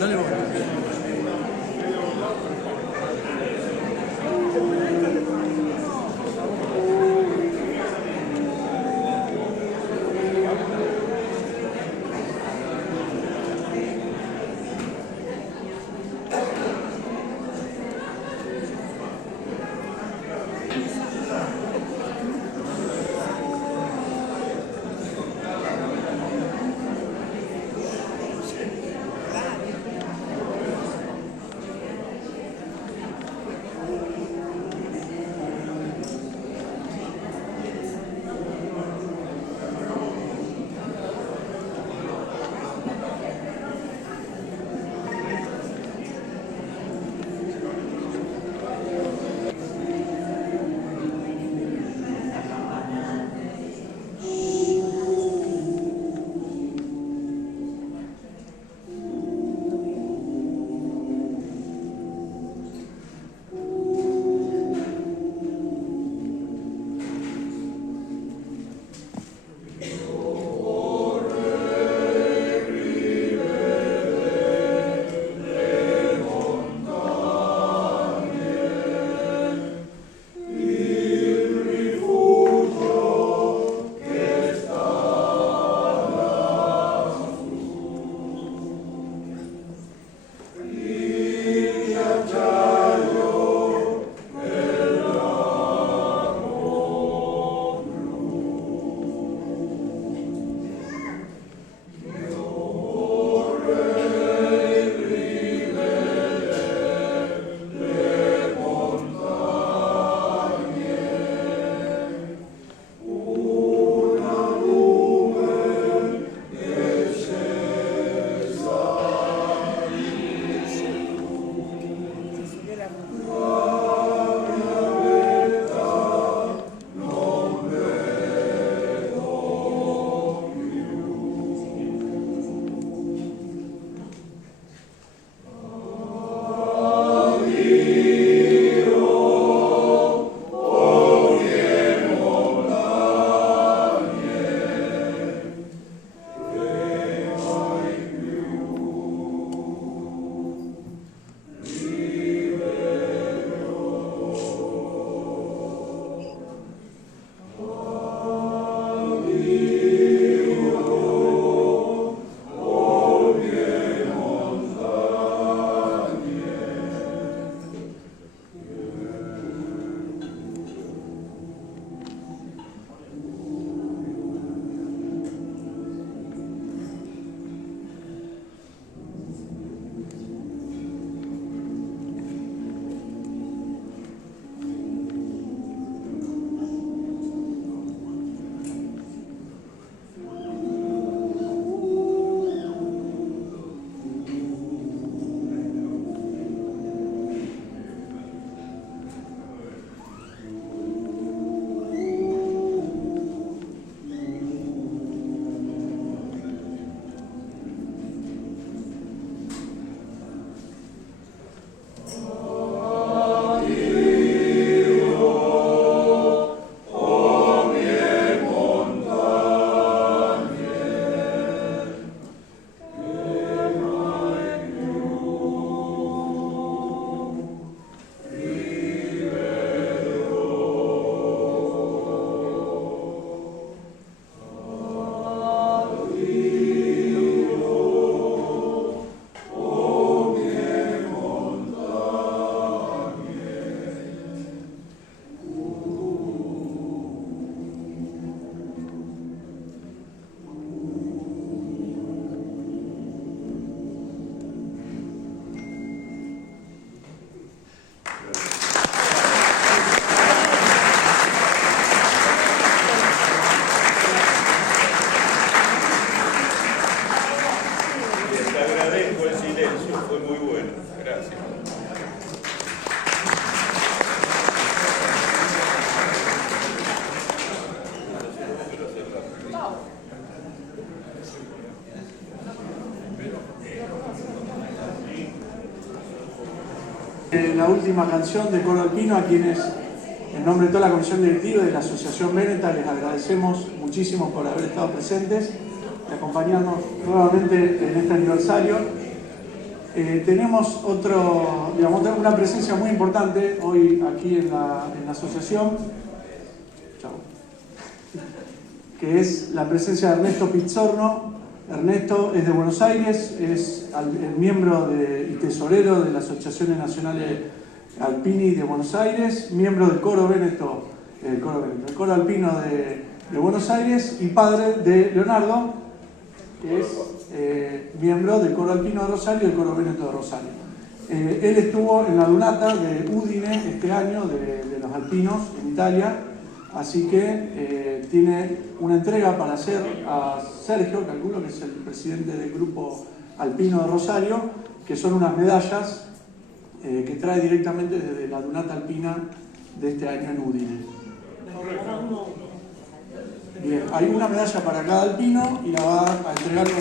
Dale vos. La última canción de Coro Alpino, a quienes en nombre de toda la comisión directiva y de la Asociación Véneta les agradecemos muchísimo por haber estado presentes y acompañarnos nuevamente en este aniversario. Tenemos una presencia muy importante hoy aquí en la asociación, que es la presencia de Ernesto Pizzorno. Ernesto es de Buenos Aires, es el miembro y tesorero de las Asociaciones Nacionales Alpini de Buenos Aires, miembro del Coro Véneto, el Coro Alpino de Buenos Aires, y padre de Leonardo, que es miembro del Coro Alpino de Rosario y del Coro Véneto de Rosario. Él estuvo en la Dunata de Udine este año, de los alpinos en Italia, así que tiene una entrega para hacer a Sergio, calculo que es el presidente del Grupo Alpino de Rosario, que son unas medallas que trae directamente desde la Dunata Alpina de este año en Udine. Bien, hay una medalla para cada alpino y la va a entregar con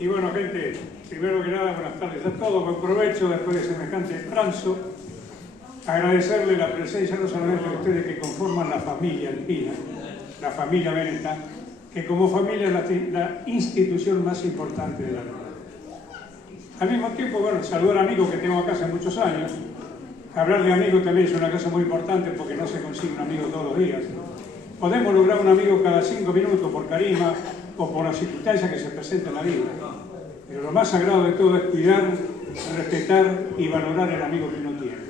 y bueno, gente, primero que nada, buenas tardes a todos. Me aprovecho después de semejante transo agradecerle la presencia no solamente a ustedes que conforman la familia alpina, la familia Veneta, que como familia es la institución más importante de la vida. Al mismo tiempo, bueno, saludar a amigos que tengo acá hace muchos años. Hablar de amigos también es una cosa muy importante porque no se consigue un amigo todos los días. Podemos lograr un amigo cada 5 minutos por carisma o por las circunstancias que se presentan en la vida. Pero lo más sagrado de todo es cuidar, respetar y valorar el amigo que uno tiene.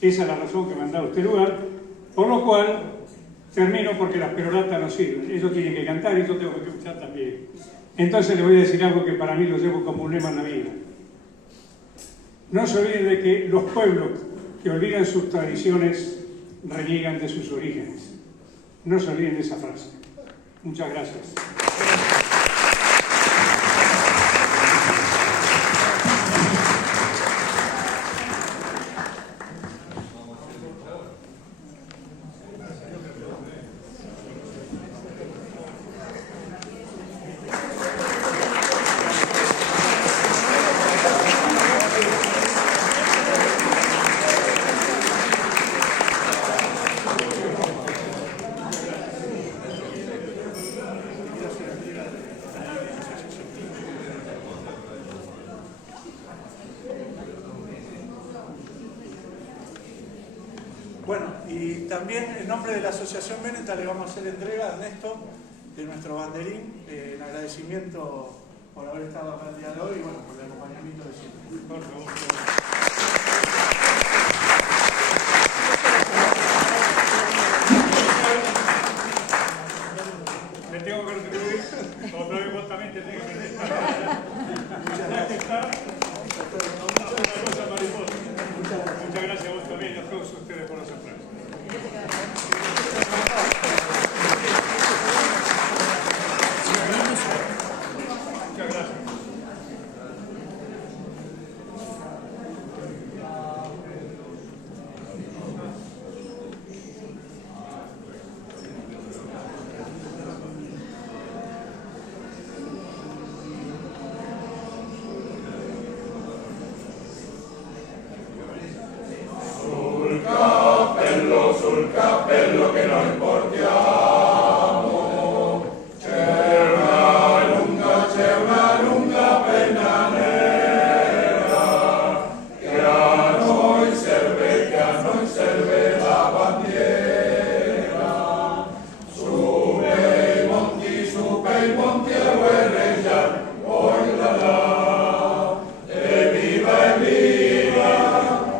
Esa es la razón que me han dado este lugar, por lo cual termino porque las peroratas no sirven. Ellos tienen que cantar y yo tengo que escuchar también. Entonces les voy a decir algo que para mí lo llevo como un lema en la vida. No se olviden de que los pueblos que olvidan sus tradiciones reniegan de sus orígenes. No se olviden de esa frase. Muchas gracias. Bueno, y también en nombre de la Asociación Veneta le vamos a hacer entrega a Ernesto de nuestro banderín en agradecimiento por haber estado acá el día de hoy y bueno, por el acompañamiento de siempre. Por favor. Me tengo que retribuir, otra vez vos también te tengo que retribuir. Muchas gracias a vos también y a todos ustedes por los aplausos. Muchas gracias. Sul cappello che noi portiamo c'è una lunga penna nera che a noi serve la bandiera su bei monti a guerreggiar poi là e viva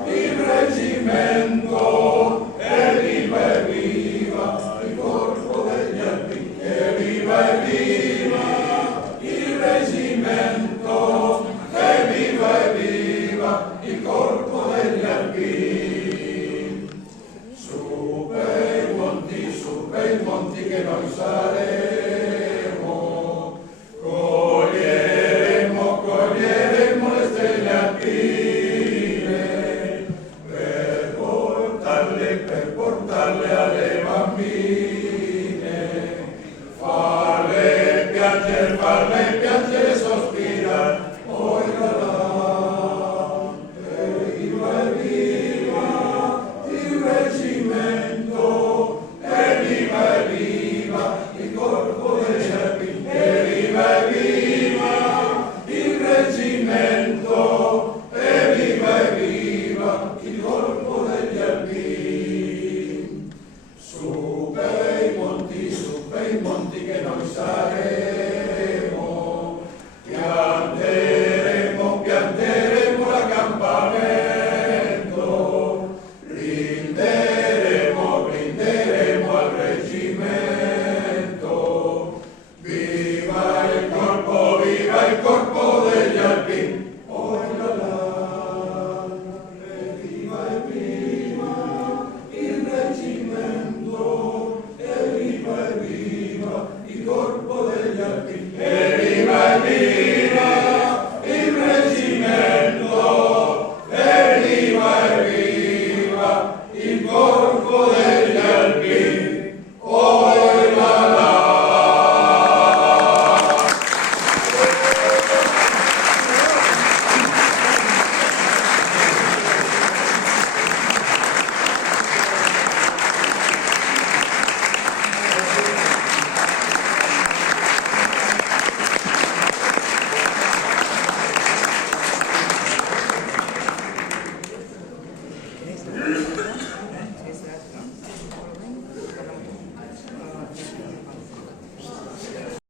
il reggimento. Il corpo degli Alpini, e viva il reggimento, e viva il corpo degli Alpini.